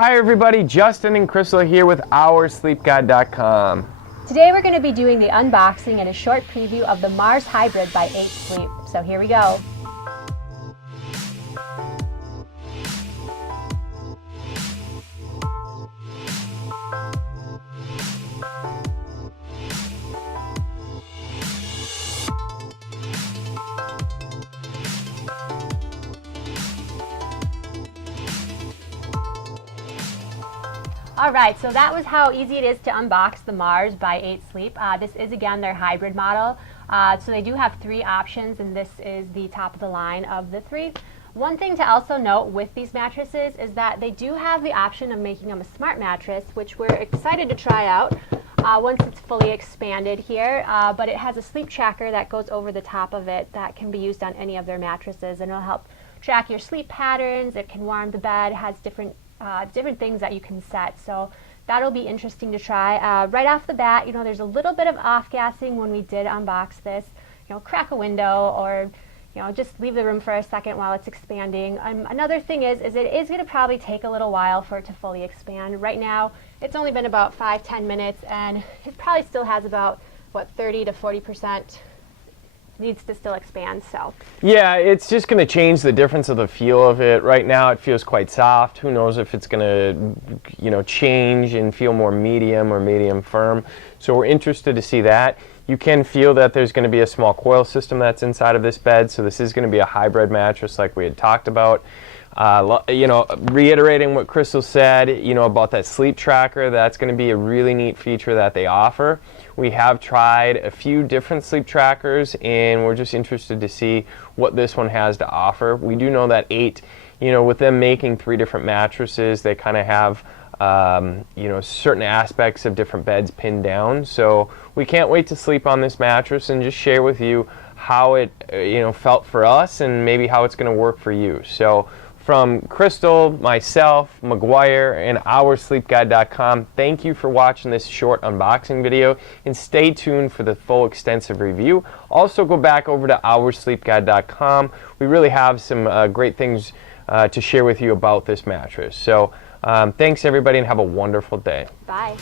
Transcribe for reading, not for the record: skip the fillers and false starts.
Hi everybody, Justin and Crystal here with OurSleepGuide.com. Today we're going to be doing the unboxing and a short preview of the Mars Hybrid by 8 Sleep. So here we go. Alright, so that was how easy it is to unbox the Mars by 8 Sleep. This is again their hybrid model. So they do have 3 options, and this is the top of the line of the 3. One thing to also note with these mattresses is that they do have the option of making them a smart mattress, which we're excited to try out once it's fully expanded here. But it has a sleep tracker that goes over the top of it that can be used on any of their mattresses, and it'll help track your sleep patterns. It can warm the bed, has different things that you can set, so that'll be interesting to try. Right off the bat, there's a little bit of off-gassing when we did unbox this. Crack a window or just leave the room for a second while it's expanding. Another thing is it is going to probably take a little while for it to fully expand. Right now it's only been about 5-10 minutes, and it probably still has about 30 to 40% needs to still expand. So yeah, it's just going to change the difference of the feel of it. Right now it feels quite soft. Who knows if it's going to change and feel more medium or medium firm. So we're interested to see that. You can feel that there's going to be a small coil system that's inside of this bed, so this is going to be a hybrid mattress like we had talked about. Reiterating what Crystal said, about that sleep tracker, that's going to be a really neat feature that they offer. We have tried a few different sleep trackers, and we're just interested to see what this one has to offer. We do know that 8, with them making 3 different mattresses, they kind of have certain aspects of different beds pinned down. So we can't wait to sleep on this mattress and just share with you how it felt for us and maybe how it's going to work for you. So from Crystal, myself, McGuire, and OurSleepGuide.com, thank you for watching this short unboxing video, and stay tuned for the full extensive review. Also go back over to OurSleepGuide.com. We really have some great things to share with you about this mattress. So thanks everybody, and have a wonderful day. Bye.